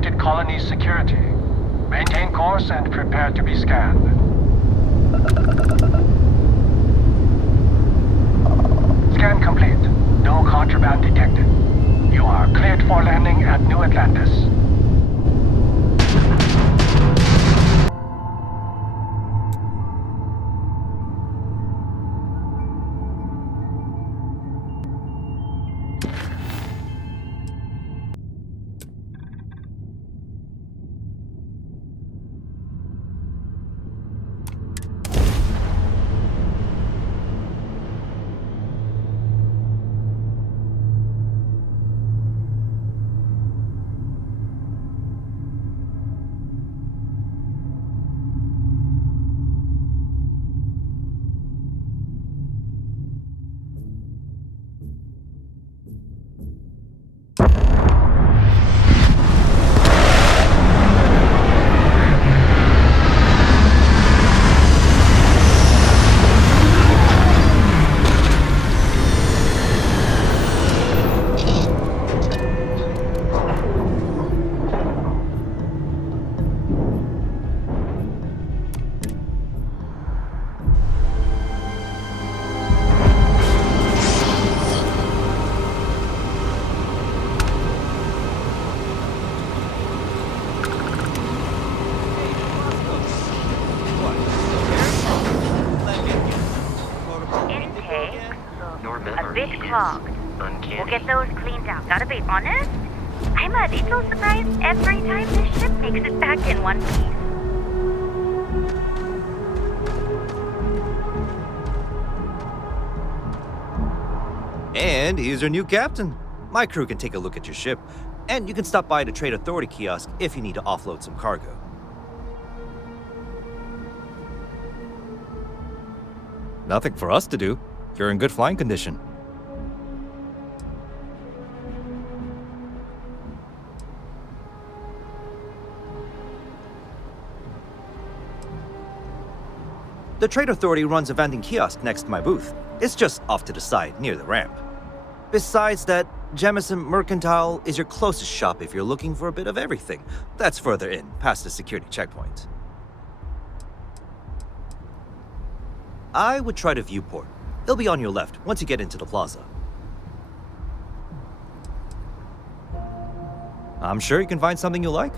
impacted colony's security. Maintain course and prepare to be scanned. Scan complete. No contraband detected. You are cleared for landing at New Atlantis. We'll get those cleaned out. Gotta be honest, I'm a little surprised every time this ship makes it back in one piece. And here's your new captain. My crew can take a look at your ship, and you can stop by the Trade Authority kiosk if you need to offload some cargo. Nothing for us to do. You're in good flying condition. The Trade Authority runs a vending kiosk next to my booth. It's just off to the side, near the ramp. Besides that, Jemison Mercantile is your closest shop if you're looking for a bit of everything. That's further in, past the security checkpoint. I would try the viewport. It'll be on your left once you get into the plaza. I'm sure you can find something you like.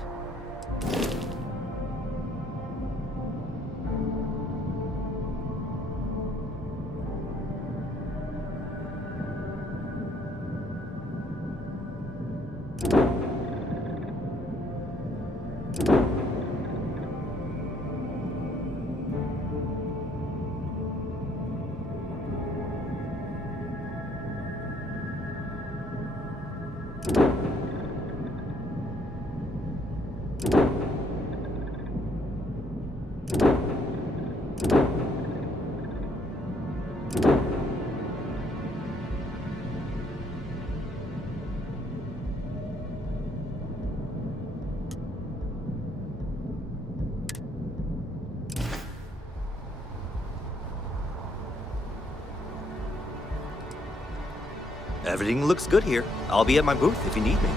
Everything looks good here. I'll be at my booth if you need me.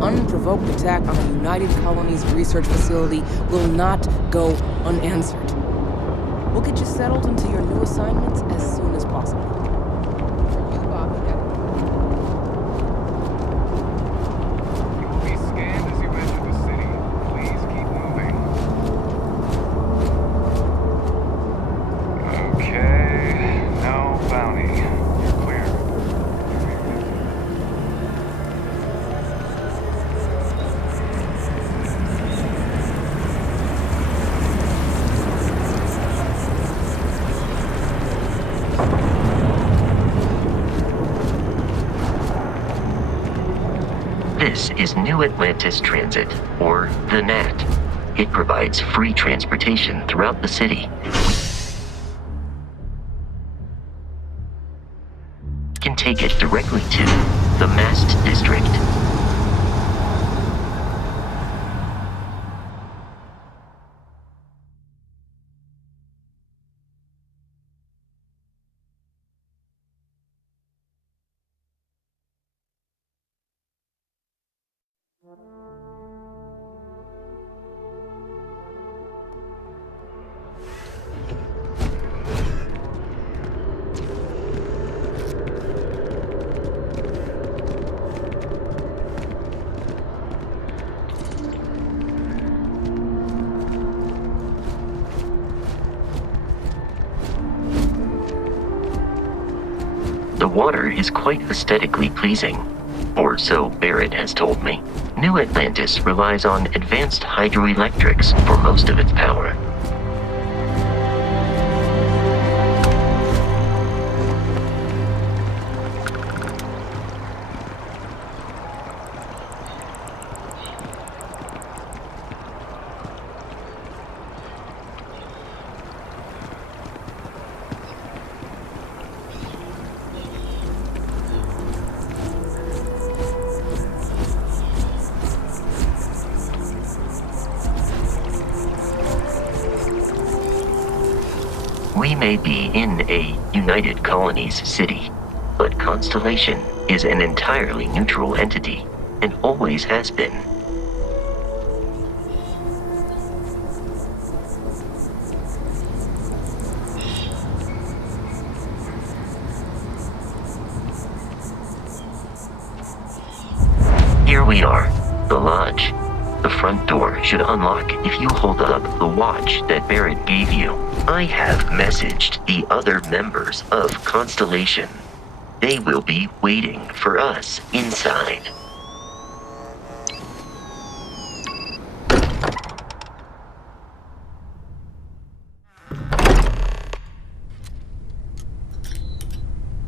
Unprovoked attack on a United Colonies research facility will not go unanswered. We'll get you settled into your new assignments as soon as possible. For you, Bobby, You will be scanned as you enter the city. Please keep moving. Okay, no bounty. You're clear. This is New Atlantis Transit, or the NAT. It provides free transportation throughout the city. You can take it directly to the Mast District. The water is quite aesthetically pleasing, or so Barrett has told me. New Atlantis relies on advanced hydroelectrics for most of its power. We may be in a United Colonies city, but Constellation is an entirely neutral entity, and always has been. Here we are, the lodge. The front door should unlock if you hold up the watch that Barrett gave you. I have messaged the other members of Constellation. They will be waiting for us inside.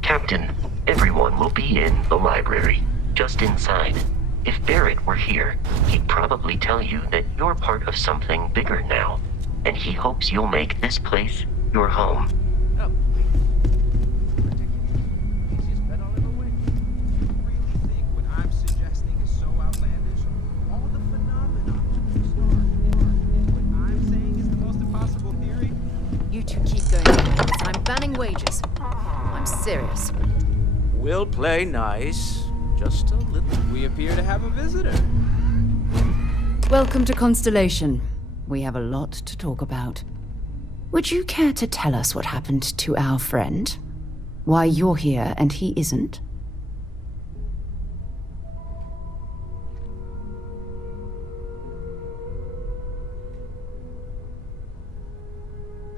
Captain, everyone will be in the library, just inside. If Barrett were here, he'd probably tell you that you're part of something bigger now, and he hopes you'll make this place your home. You two keep going because I'm banning wages. I'm serious. We'll play nice. Just a little. We appear to have a visitor. Welcome to Constellation. We have a lot to talk about. Would you care to tell us what happened to our friend? Why you're here and he isn't?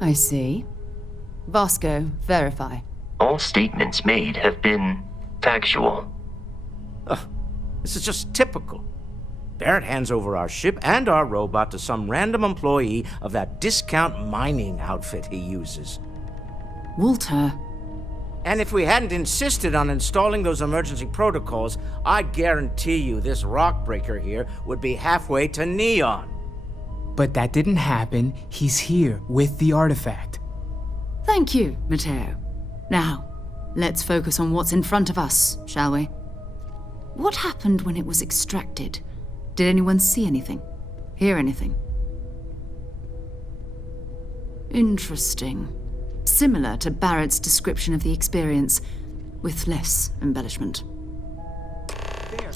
I see. Vasco, verify. All statements made have been factual. This is just typical. Barrett hands over our ship and our robot to some random employee of that discount mining outfit he uses. Walter. And if we hadn't insisted on installing those emergency protocols, I guarantee you this rock breaker here would be halfway to Neon. But that didn't happen. He's here with the artifact. Thank you, Matteo. Now, let's focus on what's in front of us, shall we? What happened when it was extracted? Did anyone see anything? Hear anything? Interesting. Similar to Barrett's description of the experience, with less embellishment. There.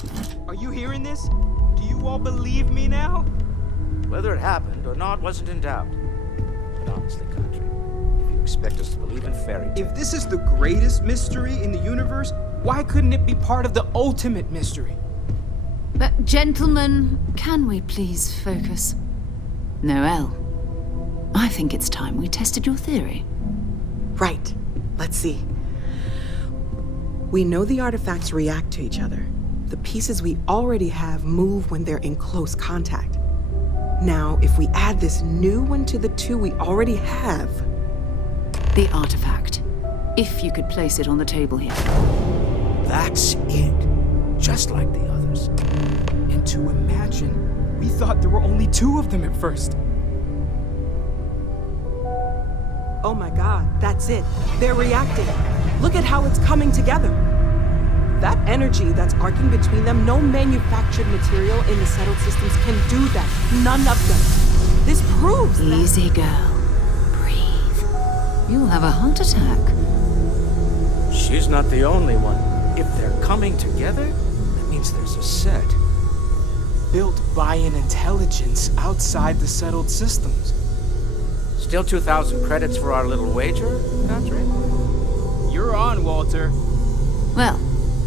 Are you hearing this? Do you all believe me now? Whether it happened or not wasn't in doubt. But honestly, Country, if you expect us to believe in fairy tales... If this is the greatest mystery in the universe, why couldn't it be part of the ultimate mystery? But gentlemen, can we please focus? Noelle, I think it's time we tested your theory. Right. Let's see. We know the artifacts react to each other. The pieces we already have move when they're in close contact. Now, if we add this new one to the two we already have... The artifact. If you could place it on the table here. That's it. Just like the others. others. And to imagine, we thought there were only 2 of them at first. Oh my god, that's it. They're reacting. Look at how it's coming together. That energy that's arcing between them, no manufactured material in the settled systems can do that. None of them. This proves that... Easy, girl. Breathe. You'll have a heart attack. She's not the only one. If they're coming together, that means there's a set. Built by an intelligence outside the settled systems. Still 2,000 credits for our little wager, Patrick? You're on, Walter. Well,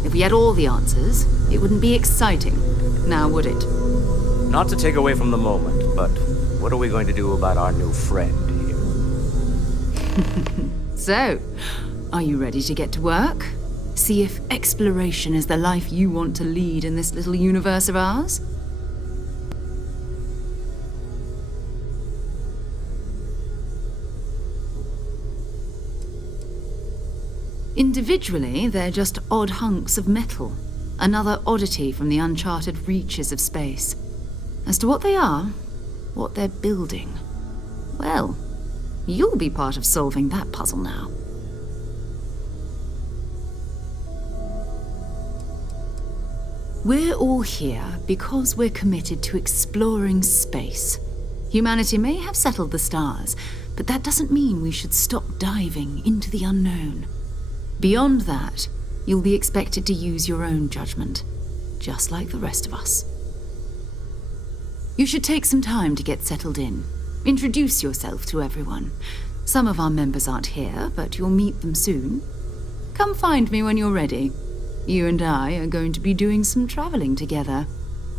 if we had all the answers, it wouldn't be exciting. Now, would it? Not to take away from the moment, but what are we going to do about our new friend here? So, are you ready to get to work? See if exploration is the life you want to lead in this little universe of ours? Individually, they're just odd hunks of metal. Another oddity from the uncharted reaches of space. As to what they are, what they're building, well, you'll be part of solving that puzzle now. We're all here because we're committed to exploring space. Humanity may have settled the stars, but that doesn't mean we should stop diving into the unknown. Beyond that, you'll be expected to use your own judgment, just like the rest of us. You should take some time to get settled in. Introduce yourself to everyone. Some of our members aren't here, but you'll meet them soon. Come find me when you're ready. You and I are going to be doing some traveling together.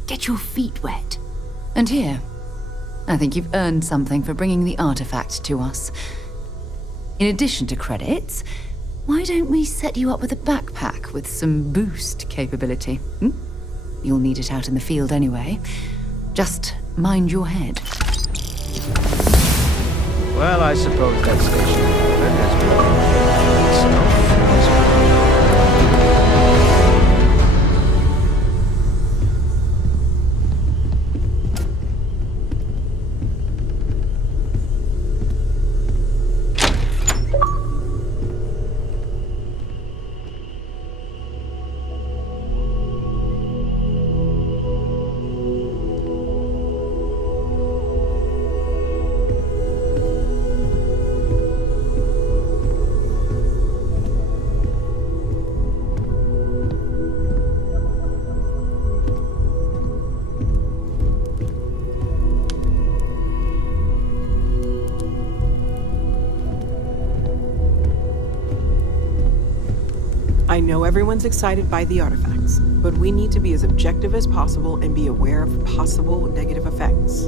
Get your feet wet. And here, I think you've earned something for bringing the artifact to us. In addition to credits, why don't we set you up with a backpack with some boost capability? You'll need it out in the field anyway. Just mind your head. Well, I suppose that station has been itself. I know everyone's excited by the artifacts, but we need to be as objective as possible and be aware of possible negative effects.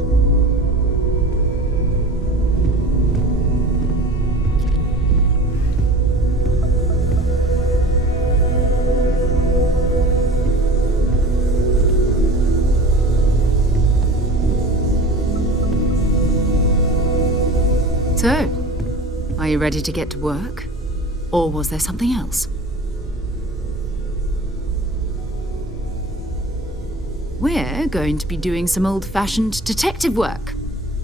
So, are you ready to get to work? Or was there something else? We're going to be doing some old-fashioned detective work.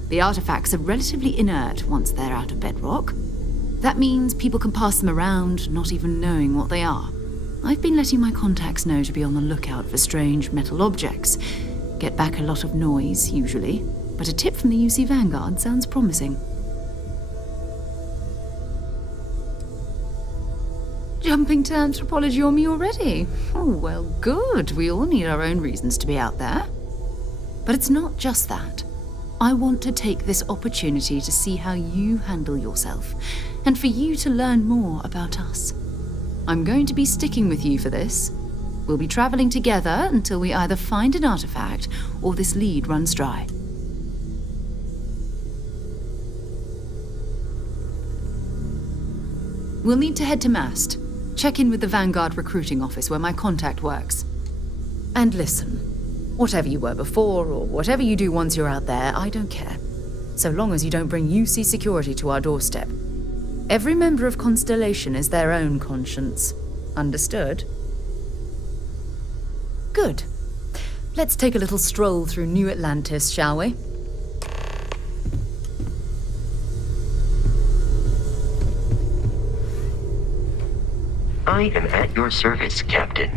The artifacts are relatively inert once they're out of bedrock. That means people can pass them around, not even knowing what they are. I've been letting my contacts know to be on the lookout for strange metal objects. Get back a lot of noise, usually, but a tip from the UC Vanguard sounds promising. Jumping to anthropology on me already? Oh, well, good. We all need our own reasons to be out there. But it's not just that. I want to take this opportunity to see how you handle yourself, and for you to learn more about us. I'm going to be sticking with you for this. We'll be traveling together until we either find an artifact or this lead runs dry. We'll need to head to Mast. Check in with the Vanguard recruiting office where my contact works. And listen, whatever you were before or whatever you do once you're out there, I don't care. So long as you don't bring UC security to our doorstep. Every member of Constellation is their own conscience. Understood? Good. Let's take a little stroll through New Atlantis, shall we? I am at your service, Captain.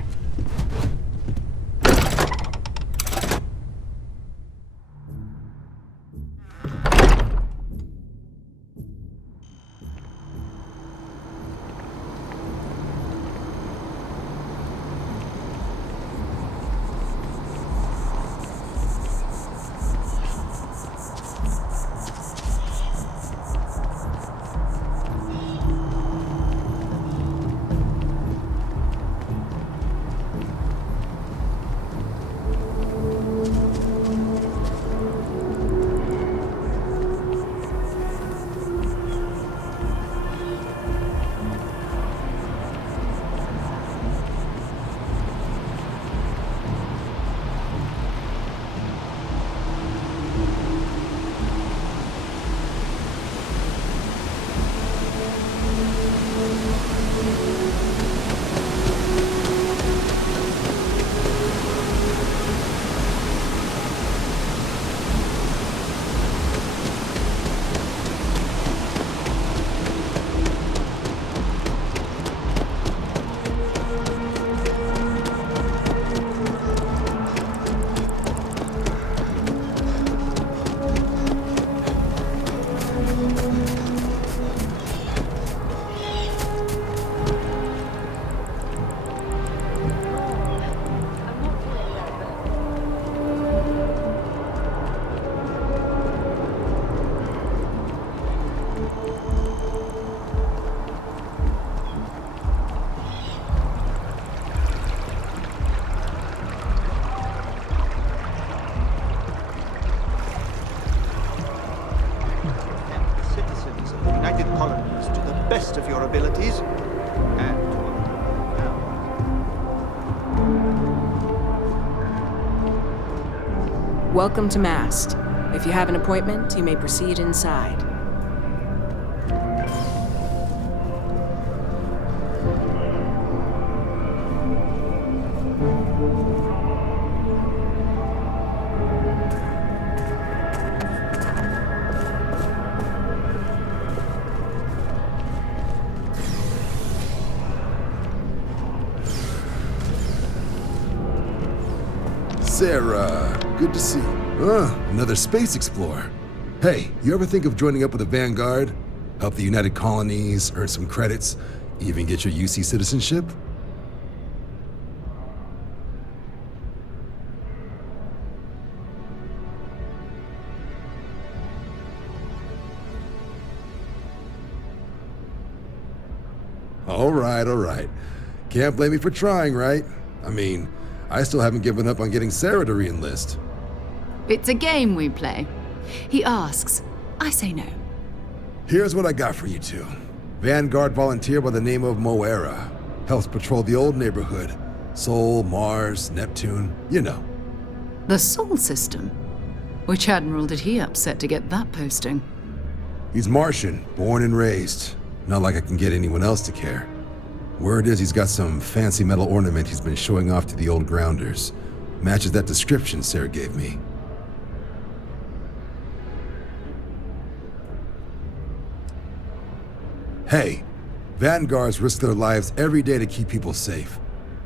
Best of your abilities, and Welcome to Mast. If you have an appointment, you may proceed inside. Sarah, good to see you. Another space explorer. Hey, you ever think of joining up with the Vanguard? Help the United Colonies, earn some credits, even get your UC citizenship? All right. Can't blame me for trying, right? I mean, I still haven't given up on getting Sarah to re-enlist. It's a game we play. He asks, I say no. Here's what I got for you two. Vanguard volunteer by the name of Moera. Helps patrol the old neighborhood. Sol, Mars, Neptune, you know. The Sol system? Which admiral did he upset to get that posting? He's Martian, born and raised. Not like I can get anyone else to care. Word is he's got some fancy metal ornament he's been showing off to the old grounders. Matches that description Sarah gave me. Hey, Vanguards risk their lives every day to keep people safe.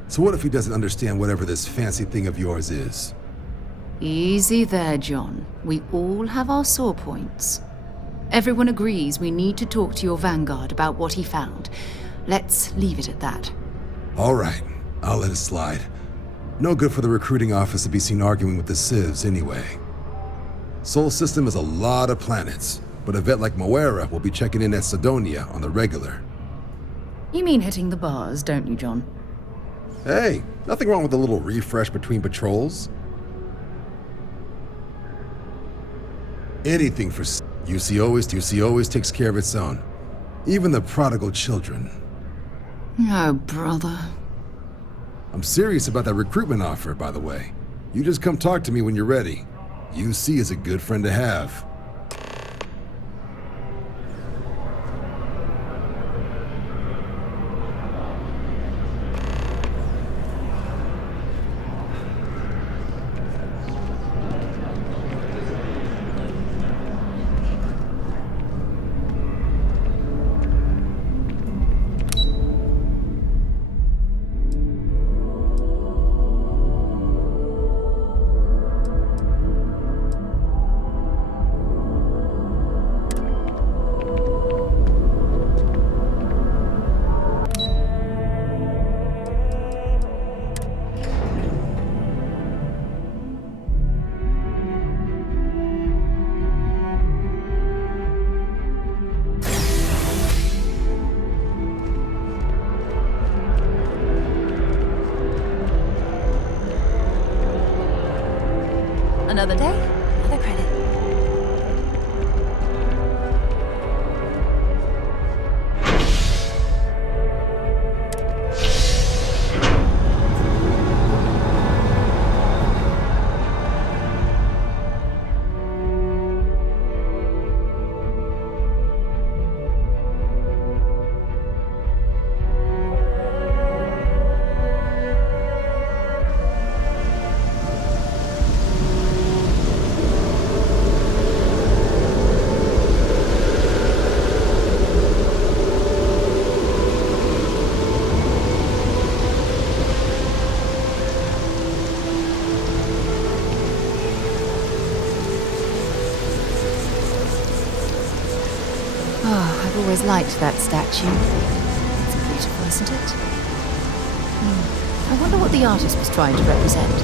So what if he doesn't understand whatever this fancy thing of yours is? Easy there, John. We all have our sore points. Everyone agrees we need to talk to your Vanguard about what he found. Let's leave it at that. All right, I'll let it slide. No good for the recruiting office to be seen arguing with the civs anyway. Sol system is a lot of planets, but a vet like Moera will be checking in at Sidonia on the regular. You mean hitting the bars, don't you, John? Hey, nothing wrong with a little refresh between patrols. Anything for UC always takes care of its own. Even the prodigal children. Oh, brother. I'm serious about that recruitment offer, by the way. You just come talk to me when you're ready. UC is a good friend to have. Another day, another credit. I've always liked that statue. It's beautiful, isn't it? I wonder what the artist was trying to represent.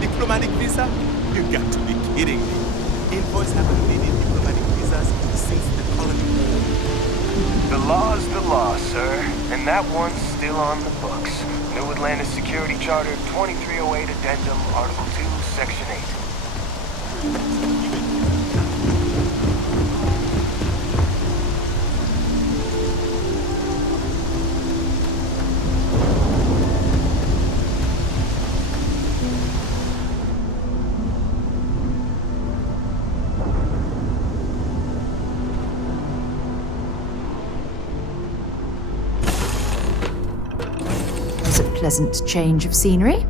Diplomatic visa? You got to be kidding me. Invoice haven't needed diplomatic visas since the colony war. The law's the law, sir. And that one's still on the books. New Atlantis Security Charter 2308 Addendum, Article 2, Section 8. Pleasant change of scenery.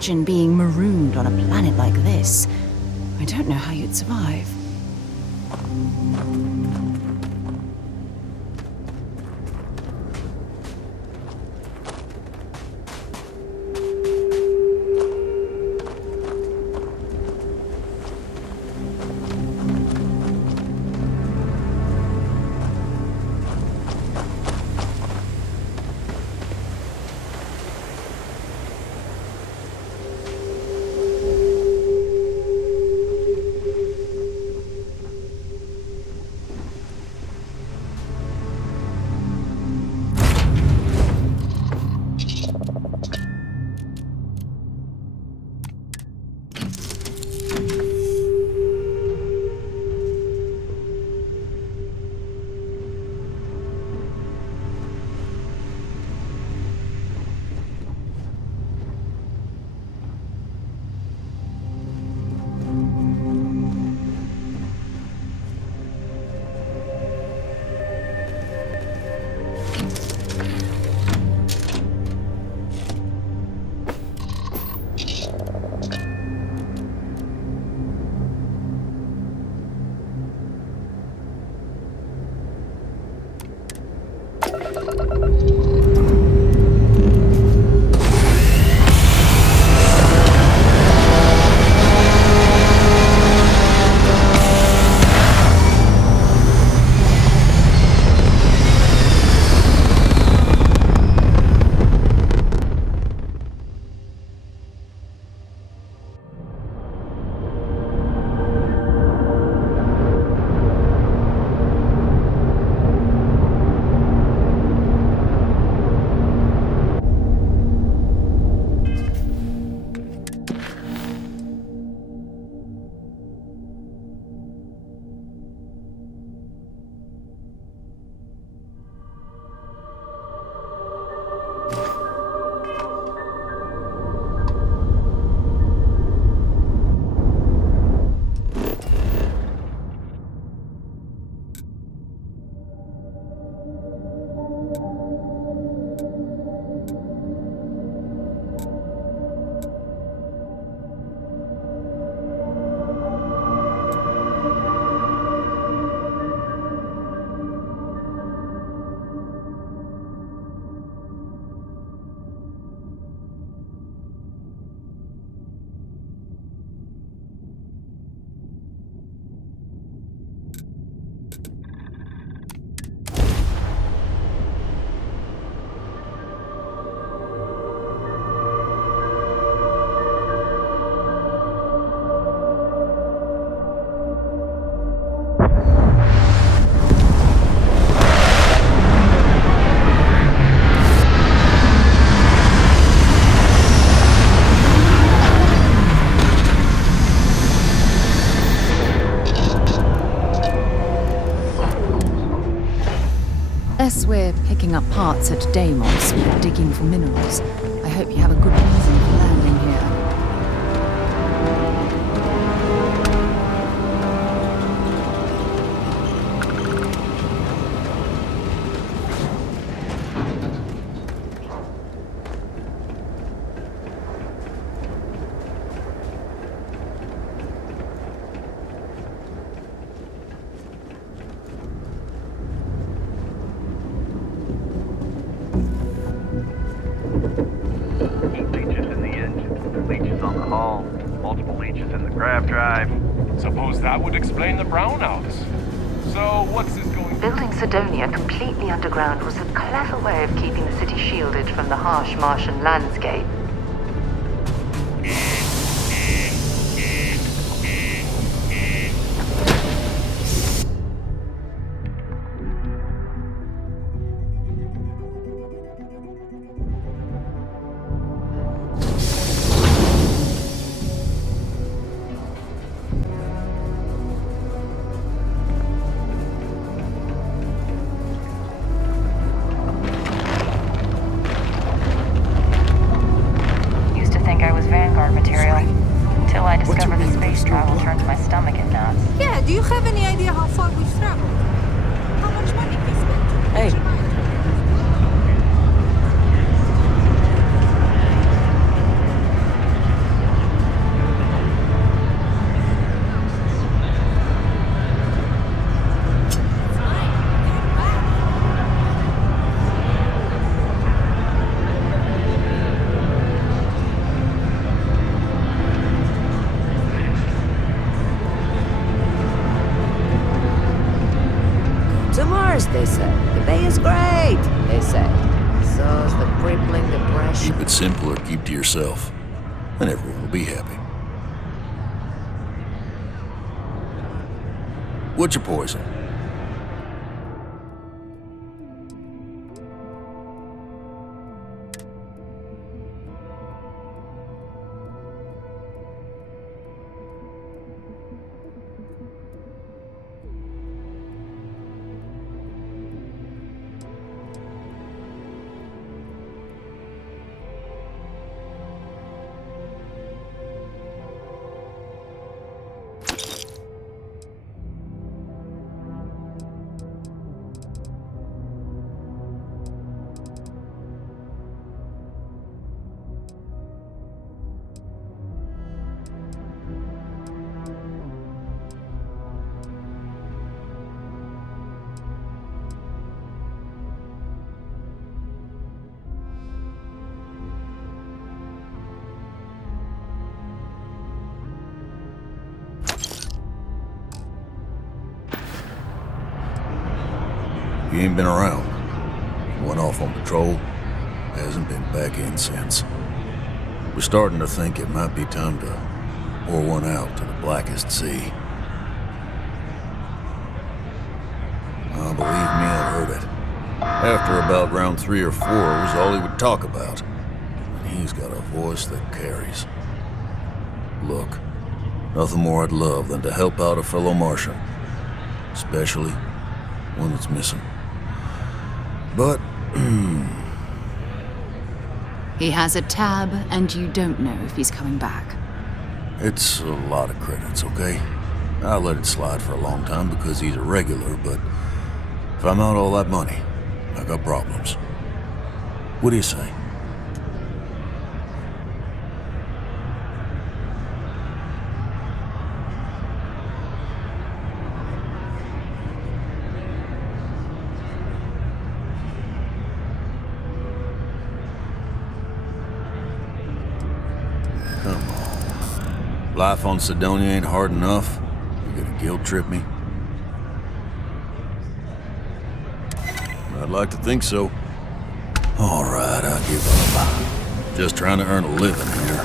Imagine being marooned on a planet like this. I don't know how you'd survive. Unless we're picking up parts at Deimos or digging for minerals, I hope you have a good reason for landing here. Suppose that would explain the brownouts. So, what's this going to... Building Sidonia completely underground was a clever way of keeping the city shielded from the harsh Martian landscape. Do you have any idea how far we've traveled? How much money we spent? Hey. course, they say. The Bay is great, they say. So's the crippling depression. Keep it simple or keep to yourself, and everyone will be happy. What's your poison? He ain't been around. Went off on patrol. Hasn't been back in since. We're starting to think it might be time to pour one out to the blackest sea. Oh, believe me, I've heard it. After about round 3 or 4 was all he would talk about. And he's got a voice that carries. Look, nothing more I'd love than to help out a fellow Martian. Especially one that's missing. But, He has a tab, and you don't know if he's coming back. it's a lot of credits, okay? I let it slide for a long time because he's a regular, but if I'm out all that money, I got problems. What do you say? Life on Sidonia ain't hard enough. You gonna guilt trip me? I'd like to think so. All right, I'll give up. Just trying to earn a living here.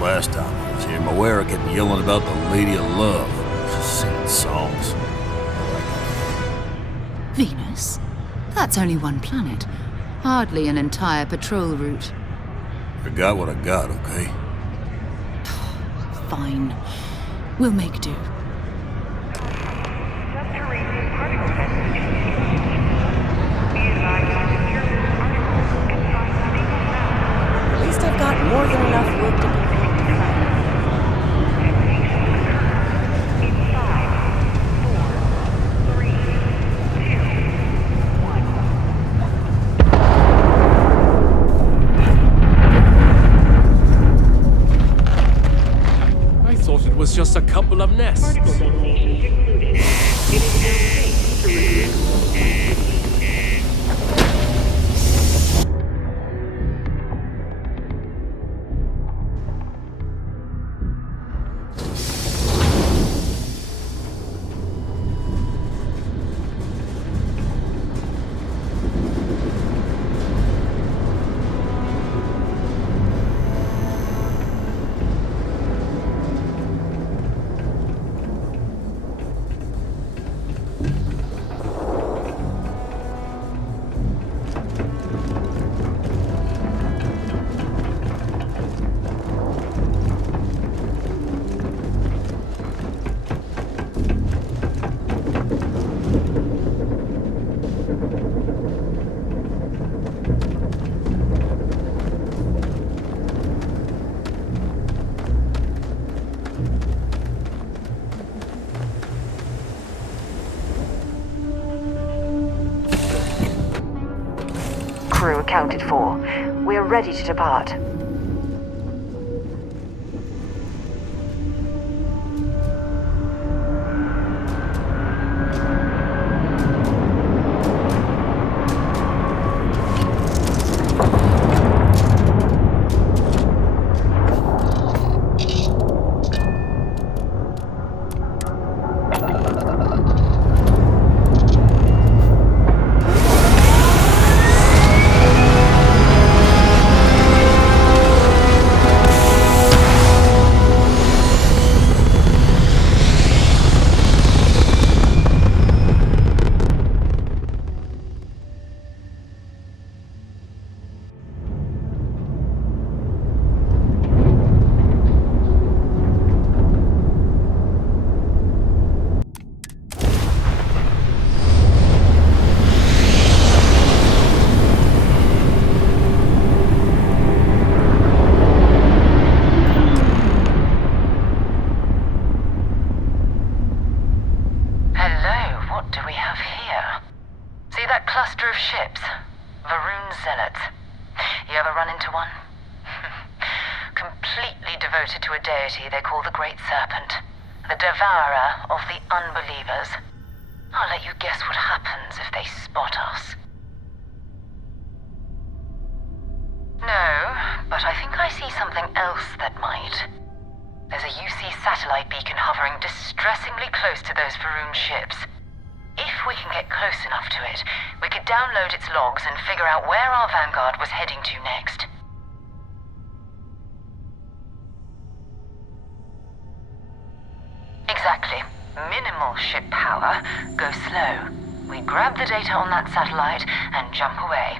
Last time I was here, Moira kept yelling about the Lady of Love. Just singing songs. Venus? That's only one planet. Hardly an entire patrol route. I got what I got, okay? Fine. We'll make do. At least I've got more than enough work to complete. Was just a couple of nests. Crew accounted for. We're ready to depart. do we have here? See that cluster of ships? Varun Zealots. You ever run into one? Completely devoted to a deity they call the Great Serpent. The devourer of the unbelievers. I'll let you guess what happens if they spot us. No, but I think I see something else that might. There's a UC satellite beacon hovering distressingly close to those Varun ships. If we can get close enough to it, we could download its logs and figure out where our vanguard was heading to next. Exactly. Minimal ship power. Go slow. We grab the data on that satellite and jump away.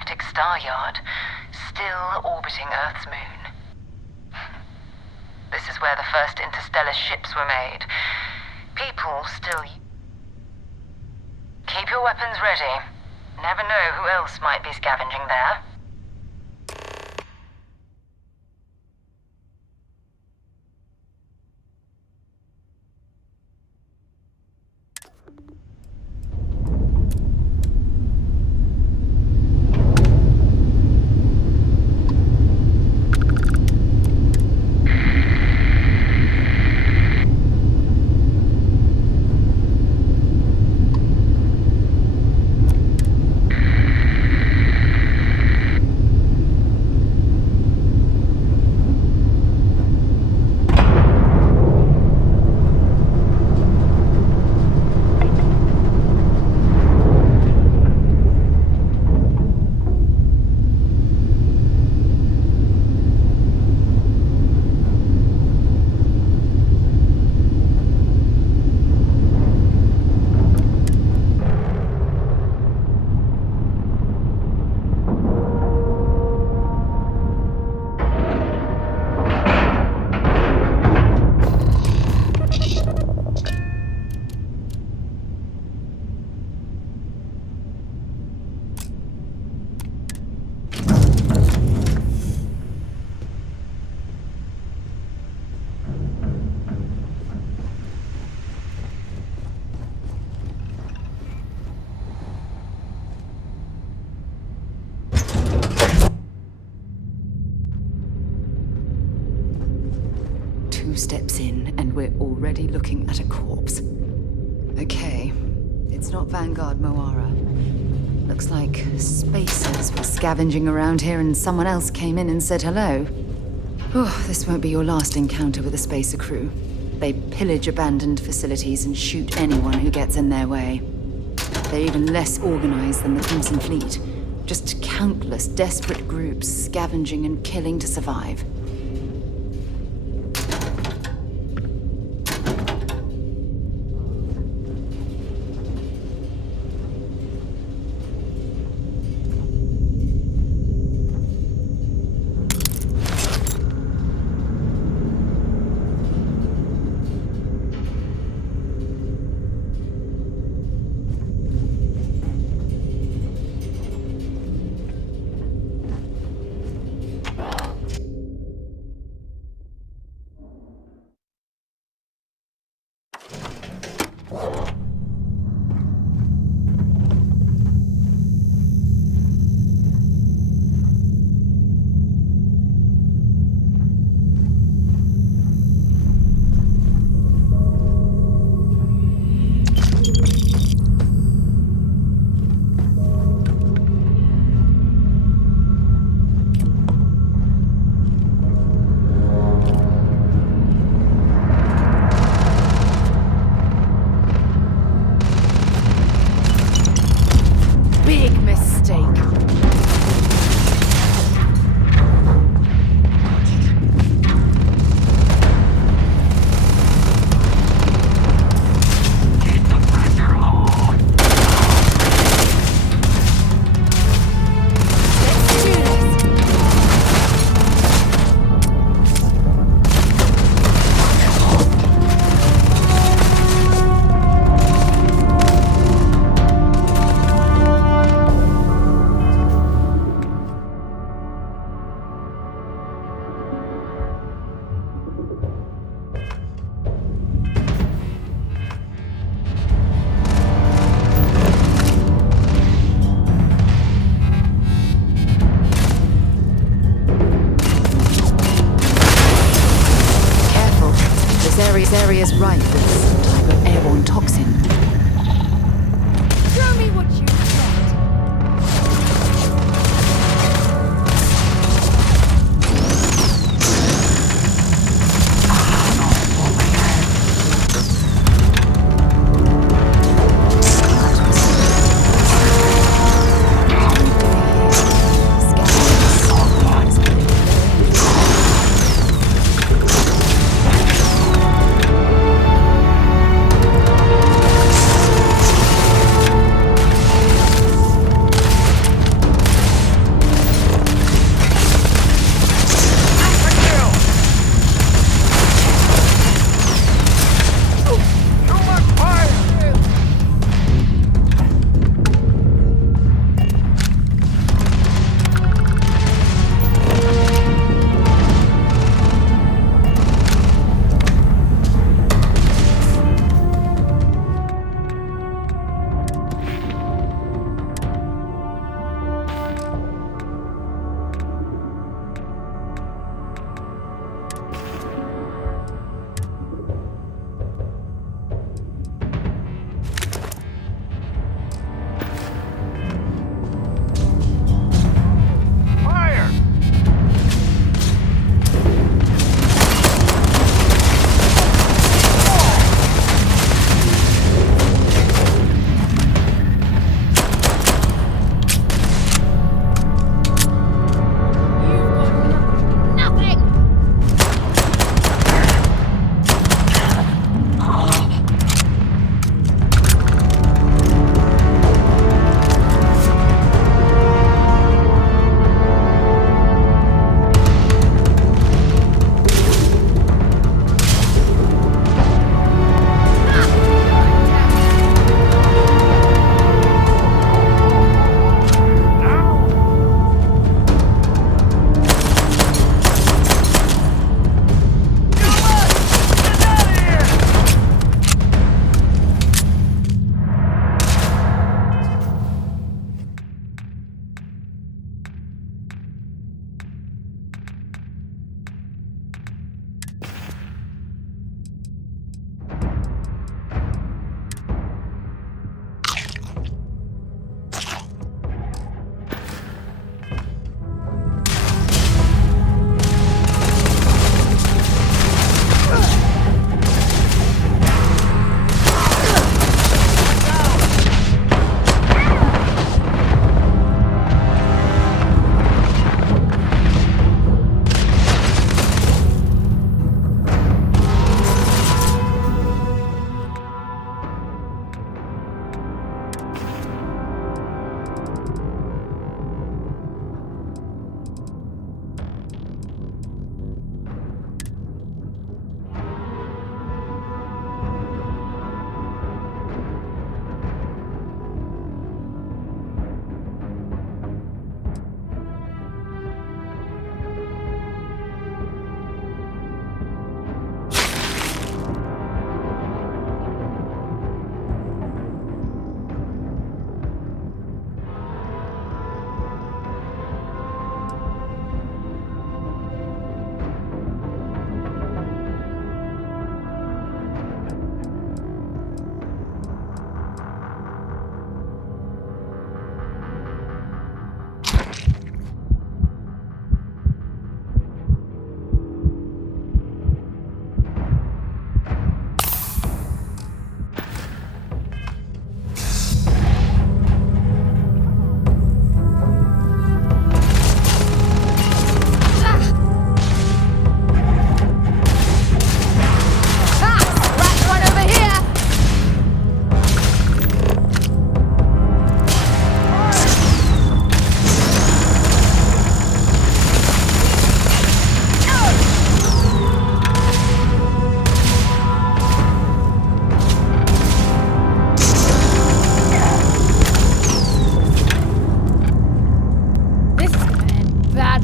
galactic star yard, still orbiting Earth's moon. This is where the first interstellar ships were made. People still... Keep your weapons ready. Never know who else might be scavenging there. Steps in, and we're already looking at a corpse. Okay, it's not Vanguard Moara. Looks like spacers were scavenging around here and someone else came in and said hello. Oh, this won't be your last encounter with a spacer crew. They pillage abandoned facilities and shoot anyone who gets in their way. They're even less organized than the Crimson Fleet. Just countless desperate groups scavenging and killing to survive. This area's rife with some type of airborne toxin. Show me what you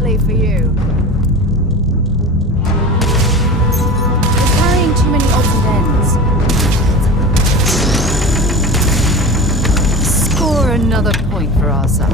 especially for you. You're carrying too many odds and ends. Score another point for our side.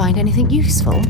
Find anything useful?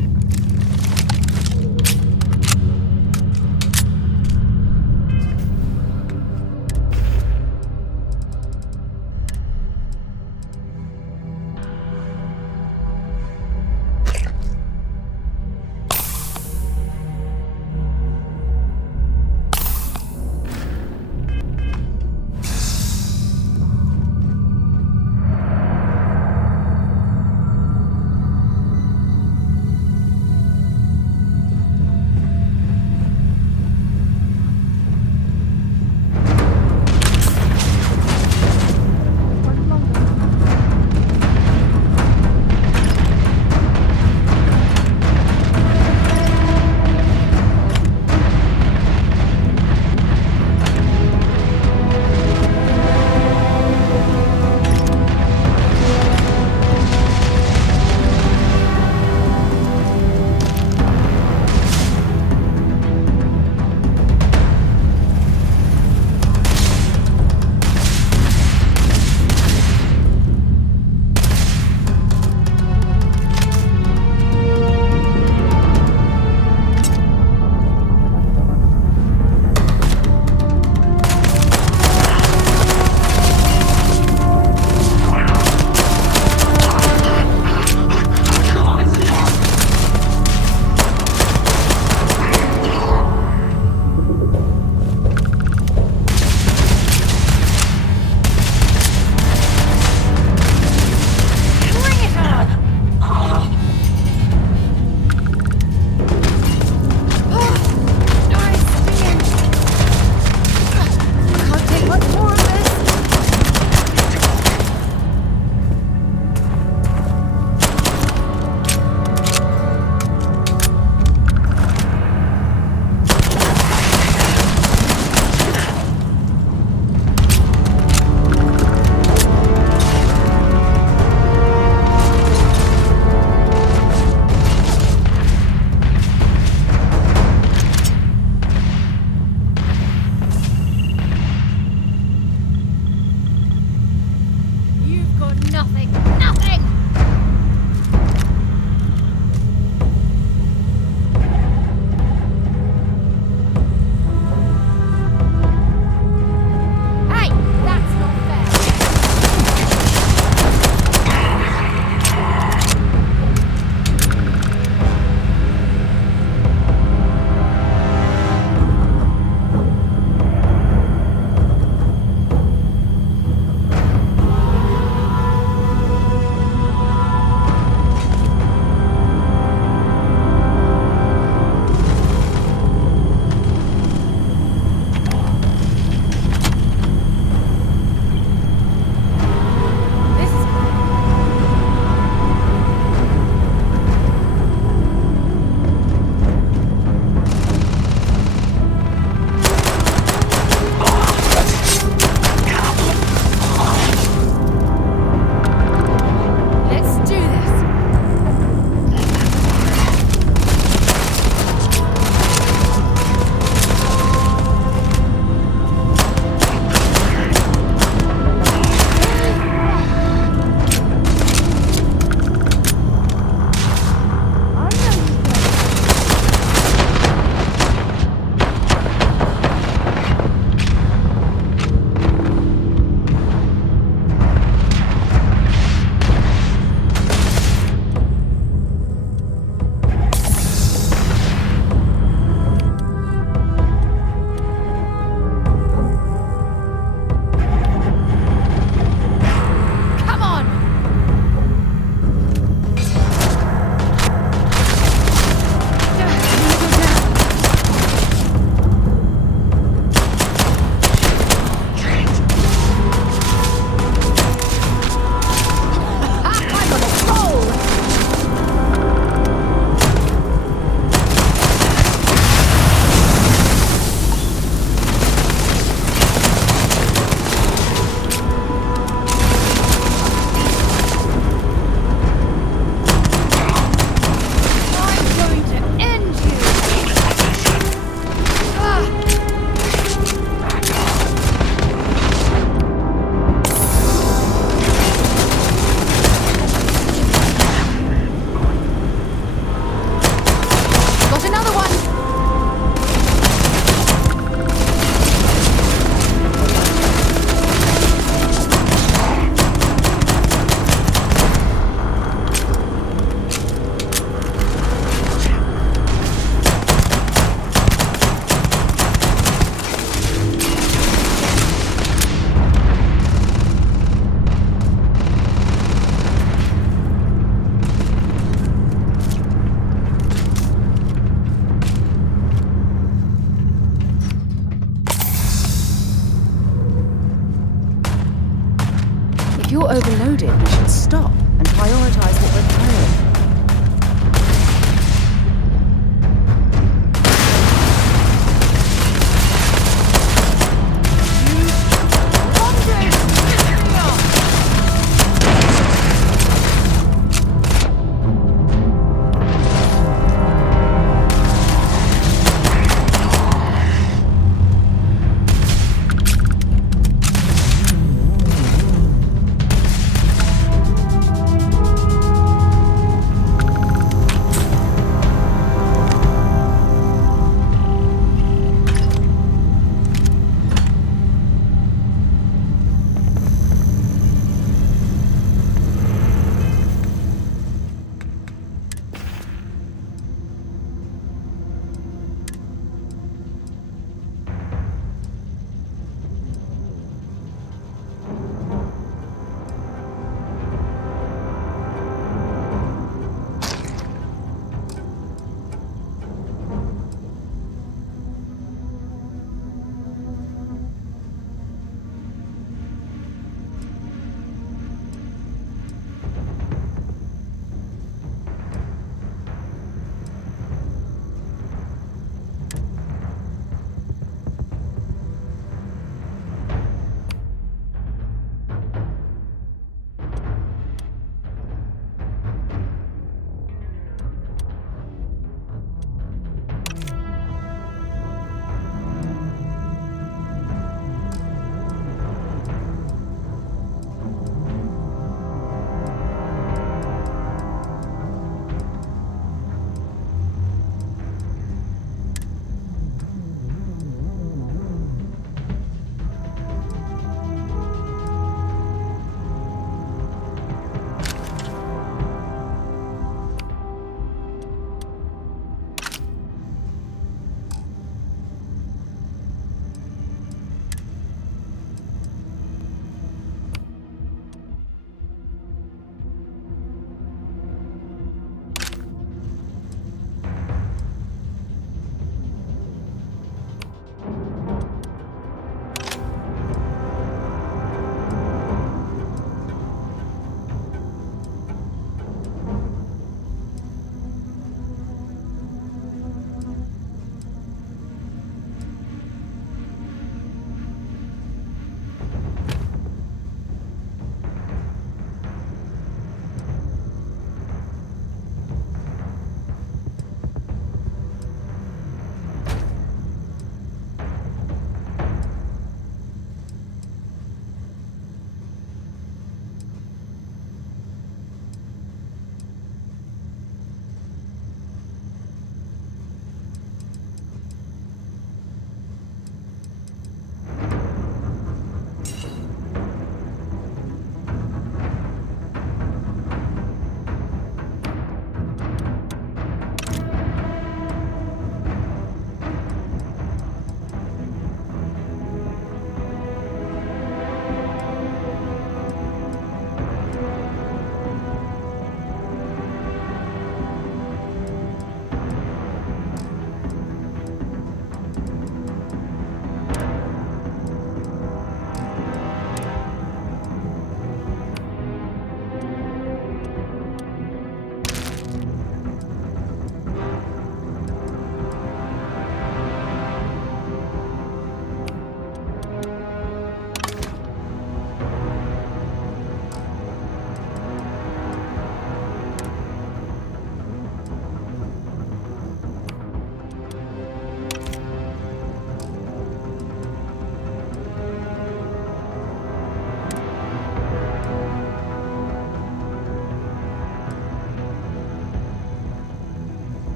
If you're overloaded, we should stop and prioritize what we're carrying.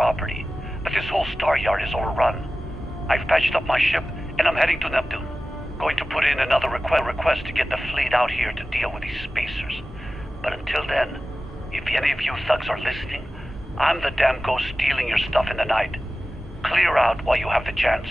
property, but this whole star yard is overrun. I've patched up my ship, and I'm heading to Neptune. Going to put in another request to get the fleet out here to deal with these spacers. But until then, if any of you thugs are listening, I'm the damn ghost stealing your stuff in the night. Clear out while you have the chance.